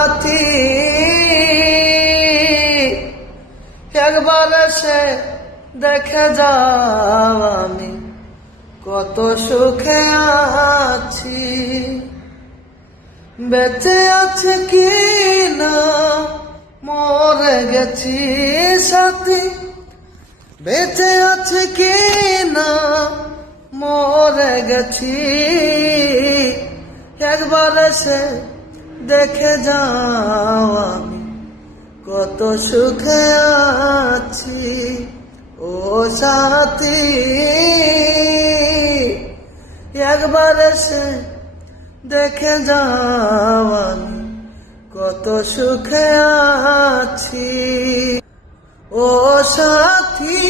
সাথী একবার এসে দেখে যাও আমি কত সুখে আছি। বেঁচে আছে কি না মরে গেছি সাথী, বেঁচে আছে কি না মরে গেছি। একবার এসে দেখে যাও আমি কত সুখে আছি। ও সাথী একবার এসে দেখে যাও আমি কত সুখে আছি। ও সাথী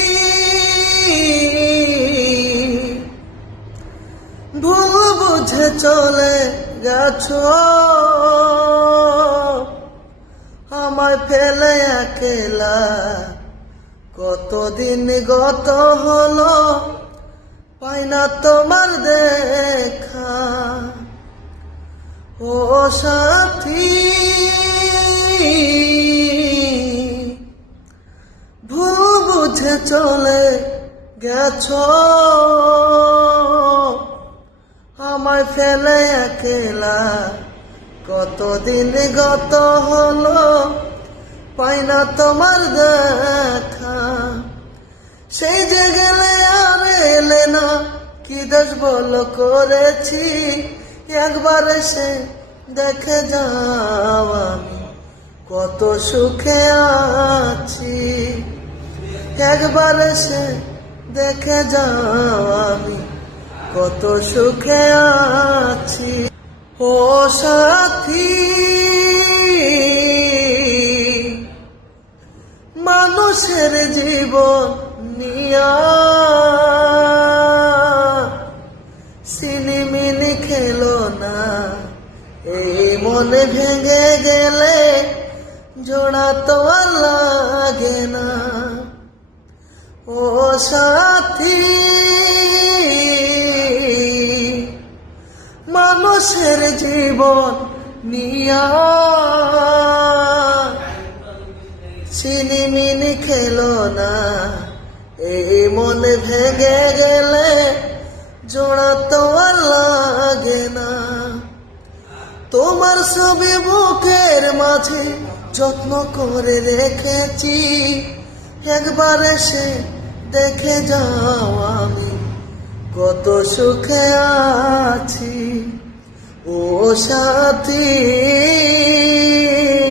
ভুল বুঝে চলে গেছো, আমায় ফেলে একলা কতদিন গত হলো, পাই না তোমার দেখা। ও সাথী ভুল বুঝে চলে গেছো, আমায় ফেলে একলা কতদিন গত হলো, পাই না তোমার দেখা। সেই যে গেলে আর এলে না, কি দোষ বলো করেছি। একবার এসে দেখে যাও আমি কত সুখে আছি। একবার এসে দেখে যাও আমি কত সুখে আছি। ও সাথী মানুষের জীবন নিয়া সিনিমিনি খেলো না, এই মনে ভেঙে গেলে জোড়া তো আর লাগে না। ও সাথী মানুষের জীবন নিয়া সিনিমিনি খেলো না, এই মনে ভেঙে গেলে জোড়া তো আর লাগে না। তোমার ছবি বুকের মাঝে যত্ন করে রেখেছি, একবার এসে দেখে যাও আমি কত সুখে আছি। ও সাথী